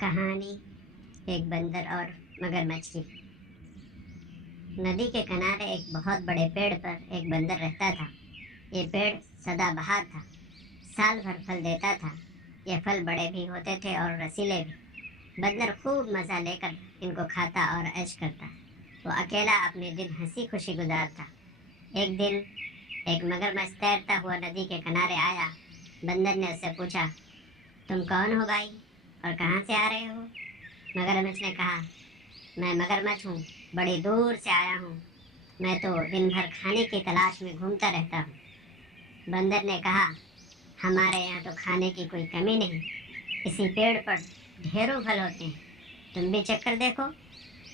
कहानी एक बंदर और मगरमच्छ की। नदी के किनारे एक बहुत बड़े पेड़ पर एक बंदर रहता था। ये पेड़ सदाबहार था, साल भर फल देता था। ये फल बड़े भी होते थे और रसीले भी। बंदर खूब मजा लेकर इनको खाता और ऐश करता। वो अकेला अपने दिन हंसी खुशी गुजारता। एक दिन एक मगरमच्छ तैरता हुआ नदी के किनारे आया। बंदर ने उससे पूछा, तुम कौन हो भाई और कहाँ से आ रहे हो? मगरमच्छ ने कहा, मैं मगरमच्छ हूँ, बड़ी दूर से आया हूँ। मैं तो दिन भर खाने की तलाश में घूमता रहता हूँ। बंदर ने कहा, हमारे यहाँ तो खाने की कोई कमी नहीं, इसी पेड़ पर ढेरों फल होते हैं। तुम भी चक्कर देखो,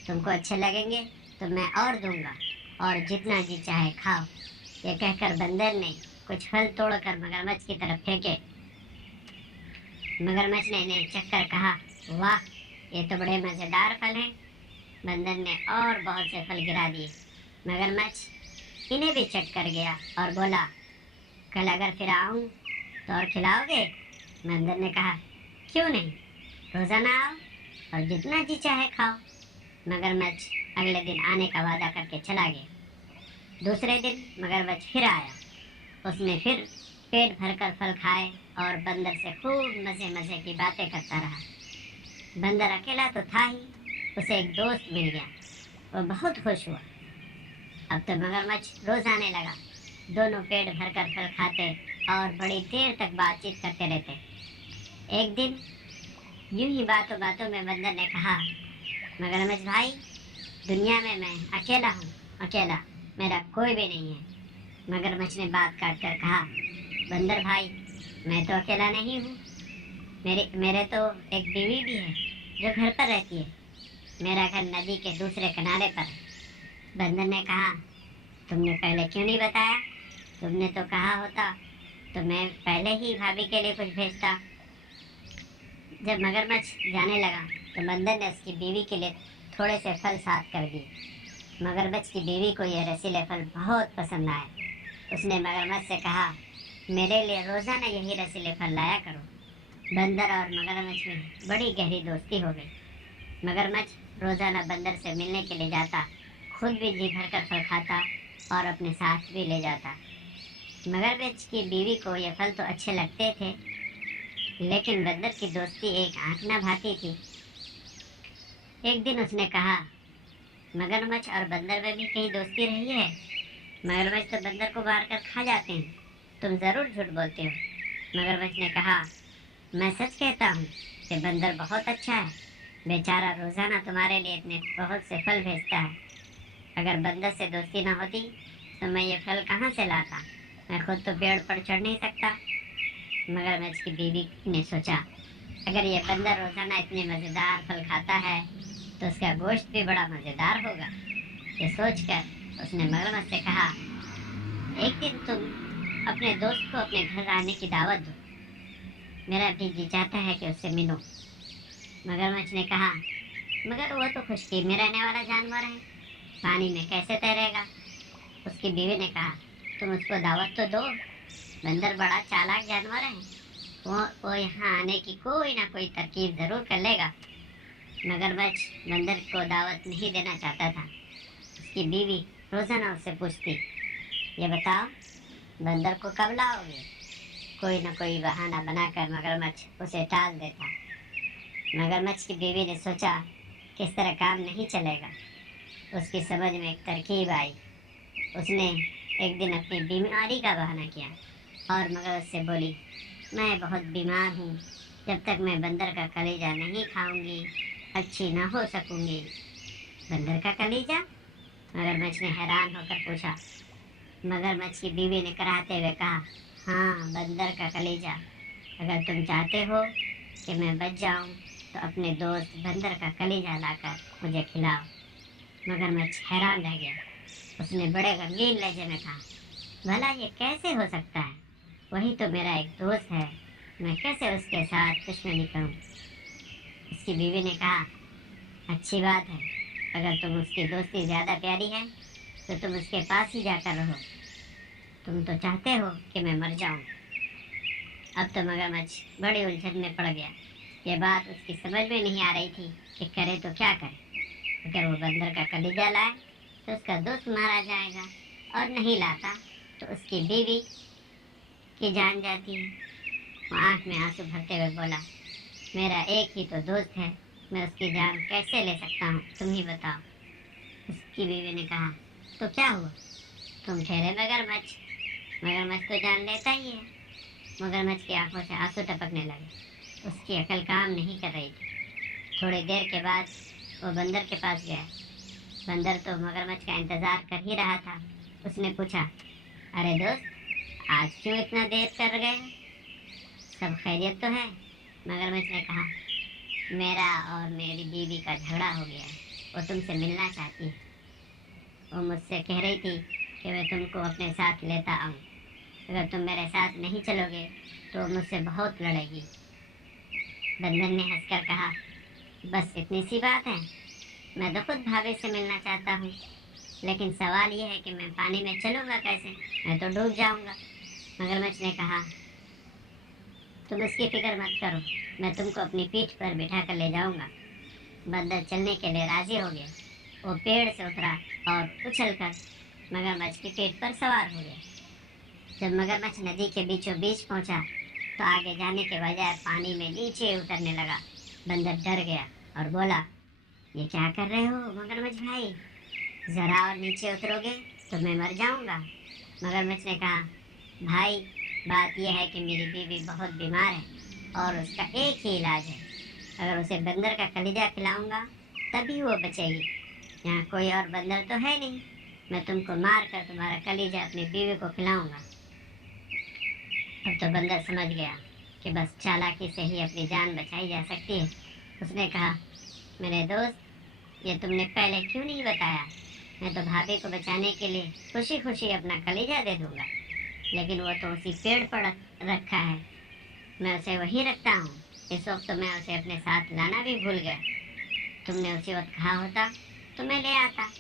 तुमको अच्छे लगेंगे तो मैं और दूंगा, और जितना जी चाहे खाओ। ये कहकर बंदर ने कुछ फल तोड़कर मगरमच्छ की तरफ फेंके। मगरमच्छ ने इन्हें चखकर कहा, वाह, ये तो बड़े मजेदार फल हैं। बंदर ने और बहुत से फल गिरा दिए। मगरमच्छ इन्हें भी चट कर गया और बोला, कल अगर फिर आऊं तो और खिलाओगे? बंदर ने कहा, क्यों नहीं, रोजाना आओ और जितना जी चाहे खाओ। मगरमच्छ अगले दिन आने का वादा करके चला गया। दूसरे दिन मगरमच्छ फिर आया। उसने फिर पेट भरकर फल खाए और बंदर से खूब मजे मजे की बातें करता रहा। बंदर अकेला तो था ही, उसे एक दोस्त मिल गया। वो बहुत खुश हुआ। अब तो मगरमच्छ रोज आने लगा। दोनों पेट भरकर फल खाते और बड़ी देर तक बातचीत करते रहते। एक दिन यूं ही बातों बातों में बंदर ने कहा, मगरमच्छ भाई, दुनिया में मैं अकेला हूँ, अकेला, मेरा कोई भी नहीं है। मगरमच्छ ने बात काट कर कहा, बंदर भाई, मैं तो अकेला नहीं हूँ, मेरे तो एक बीवी भी है जो घर पर रहती है। मेरा घर नदी के दूसरे किनारे पर है। बंदर ने कहा, तुमने पहले क्यों नहीं बताया? तुमने तो कहा होता तो मैं पहले ही भाभी के लिए कुछ भेजता। जब मगरमच्छ जाने लगा तो बंदर ने उसकी बीवी के लिए थोड़े से फल साथ कर दिए। मगरमच्छ की बीवी को यह रसीले फल बहुत पसंद आए। उसने मगरमच्छ से कहा, मेरे लिए रोजाना यही रसीले फल लाया करो। बंदर और मगरमच्छ में बड़ी गहरी दोस्ती हो गई। मगरमच्छ रोजाना बंदर से मिलने के लिए जाता, खुद भी जी भरकर फल खाता और अपने साथ भी ले जाता। मगरमच्छ की बीवी को ये फल तो अच्छे लगते थे, लेकिन बंदर की दोस्ती एक आंख न भाती थी। एक दिन उसने कहा, मगरमच्छ और बंदर में भी कहीं दोस्ती रही है? मगरमच्छ तो बंदर को मार कर खा जाते हैं, तुम जरूर झूठ बोलते हो। मगरमच्छ ने कहा, मैं सच कहता हूँ कि बंदर बहुत अच्छा है। बेचारा रोजाना तुम्हारे लिए इतने बहुत से फल भेजता है। अगर बंदर से दोस्ती न होती तो मैं ये फल कहाँ से लाता? मैं खुद तो पेड़ पर चढ़ नहीं सकता। मगरमच्छ की बीवी ने सोचा, अगर ये बंदर रोजाना इतने मजेदार फल खाता है तो उसका गोश्त भी बड़ा मजेदार होगा। ये सोचकर उसने मगरमच्छ से कहा, एक दिन तुम अपने दोस्त को अपने घर आने की दावत दो, मेरा भी जी चाहता है कि उससे मिलो। मगरमच्छ ने कहा, मगर वो तो खुशकी में रहने वाला जानवर है, पानी में कैसे तैरेगा? उसकी बीवी ने कहा, तुम उसको दावत तो दो, बंदर बड़ा चालाक जानवर है, वो यहाँ आने की कोई ना कोई तरकीब जरूर कर लेगा। मगरमच्छ बंदर को दावत नहीं देना चाहता था। उसकी बीवी रोजाना उससे पूछती, ये बताओ, बंदर को कब लाओगे? कोई न कोई बहाना बनाकर मगरमच्छ उसे टाल देता। मगरमच्छ की बीवी ने सोचा कि इस तरह काम नहीं चलेगा। उसकी समझ में एक तरकीब आई। उसने एक दिन अपनी बीमारी का बहाना किया और मगरमच्छ से बोली, मैं बहुत बीमार हूँ, जब तक मैं बंदर का कलेजा नहीं खाऊंगी अच्छी न हो सकूंगी। बंदर का कलेजा? मगरमच्छ ने हैरान होकर पूछा। मगरमच्छ की बीवी ने कराहते हुए कहा, हाँ, बंदर का कलेजा। अगर तुम चाहते हो कि मैं बच जाऊं तो अपने दोस्त बंदर का कलेजा लाकर मुझे खिलाओ। मगरमच्छ हैरान रह गया। उसने बड़े गमगीन लहजे में कहा, भला ये कैसे हो सकता है? वही तो मेरा एक दोस्त है, मैं कैसे उसके साथ दुश्मनी करूं? उसकी बीवी ने कहा, अच्छी बात है, अगर तुम उसकी दोस्ती ज्यादा प्यारी है तो तुम उसके पास ही जाकर रहो। तुम तो चाहते हो कि मैं मर जाऊं। अब तो मगरमच्छ बड़ी उलझन में पड़ गया। ये बात उसकी समझ में नहीं आ रही थी कि करे तो क्या करे। अगर वो बंदर का कलेजा लाए तो उसका दोस्त मारा जाएगा, और नहीं लाता तो उसकी बीवी की जान जाती है। वो आंख में आंसू भरते हुए बोला, मेरा एक ही तो दोस्त है, मैं उसकी जान कैसे ले सकता हूँ, तुम ही बताओ। उसकी बीवी ने कहा, तो क्या हुआ, तुम ठहरे मगरमच्छ, मगरमच्छ तो जान लेता ही है। मगरमच्छ की आंखों से आंसू टपकने लगे। उसकी अकल काम नहीं कर रही थी। थोड़ी देर के बाद वो बंदर के पास गया। बंदर तो मगरमच्छ का इंतजार कर ही रहा था। उसने पूछा, अरे दोस्त, आज क्यों इतना देर कर गए, सब खैरियत तो है? मगरमच्छ ने कहा, मेरा और मेरी बीवी का झगड़ा हो गया है, वो तुमसे मिलना चाहती है। वो मुझसे कह रही थी कि मैं तुमको अपने साथ लेता आऊँ। अगर तुम मेरे साथ नहीं चलोगे तो वो मुझसे बहुत लड़ेगी। बंदर ने हंसकर कहा, बस इतनी सी बात है, मैं तो खुद भाभी से मिलना चाहता हूँ, लेकिन सवाल यह है कि मैं पानी में चलूँगा कैसे, मैं तो डूब जाऊँगा। मगरमच्छ ने कहा, तुम उसकी फिक्र मत करो, मैं तुमको अपनी पीठ पर बिठा कर ले जाऊँगा। बंदर चलने के लिए राजी हो गया। वो पेड़ से उतरा और उछलकर मगरमच्छ की पीठ पर सवार हो गया। जब मगरमच्छ नदी के बीचों बीच पहुंचा तो आगे जाने के बजाय पानी में नीचे उतरने लगा। बंदर डर गया और बोला, ये क्या कर रहे हो मगरमच्छ भाई, जरा और नीचे उतरोगे तो मैं मर जाऊंगा। मगरमच्छ ने कहा, भाई, बात यह है कि मेरी बीवी बहुत बीमार है और उसका एक ही इलाज है, अगर उसे बंदर का कलेजा खिलाऊंगा तभी वो बचेगी। यहाँ कोई और बंदर तो है नहीं, मैं तुमको मार कर तुम्हारा कलेजा अपनी बीवी को खिलाऊंगा। अब तो बंदर समझ गया कि बस चालाकी से ही अपनी जान बचाई जा सकती है। उसने कहा, मेरे दोस्त, ये तुमने पहले क्यों नहीं बताया, मैं तो भाभी को बचाने के लिए खुशी खुशी अपना कलेजा दे दूंगा, लेकिन वो तो उसी पेड़ पर रखा है, मैं उसे वहीं रखता हूँ। इस वक्त तो मैं उसे अपने साथ लाना भी भूल गया, तुमने उसी वक्त कहा होता तो मैं ले आता।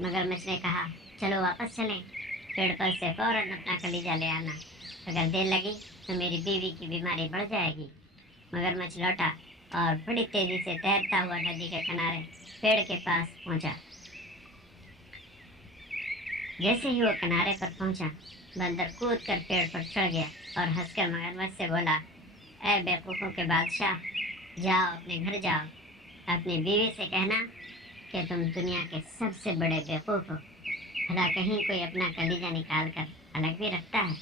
मगरमच्छ ने कहा, चलो वापस चलें, पेड़ पर से फौरन अपना कलेजा ले आना, अगर देर लगी तो मेरी बीवी की बीमारी बढ़ जाएगी। मगरमच्छ लौटा और बड़ी तेजी से तैरता हुआ नदी के किनारे पेड़ के पास पहुंचा। जैसे ही वो किनारे पर पहुंचा, बंदर कूद कर पेड़ पर चढ़ गया और हंसकर मगरमच्छ से बोला, ऐ बेवकूफ़ों के बादशाह, जाओ अपने घर जाओ, अपनी बीवी से कहना कि तुम दुनिया के सबसे बड़े बेवकूफ़ हो। भला कहीं कोई अपना कलीजा निकाल कर अलग भी रखता है।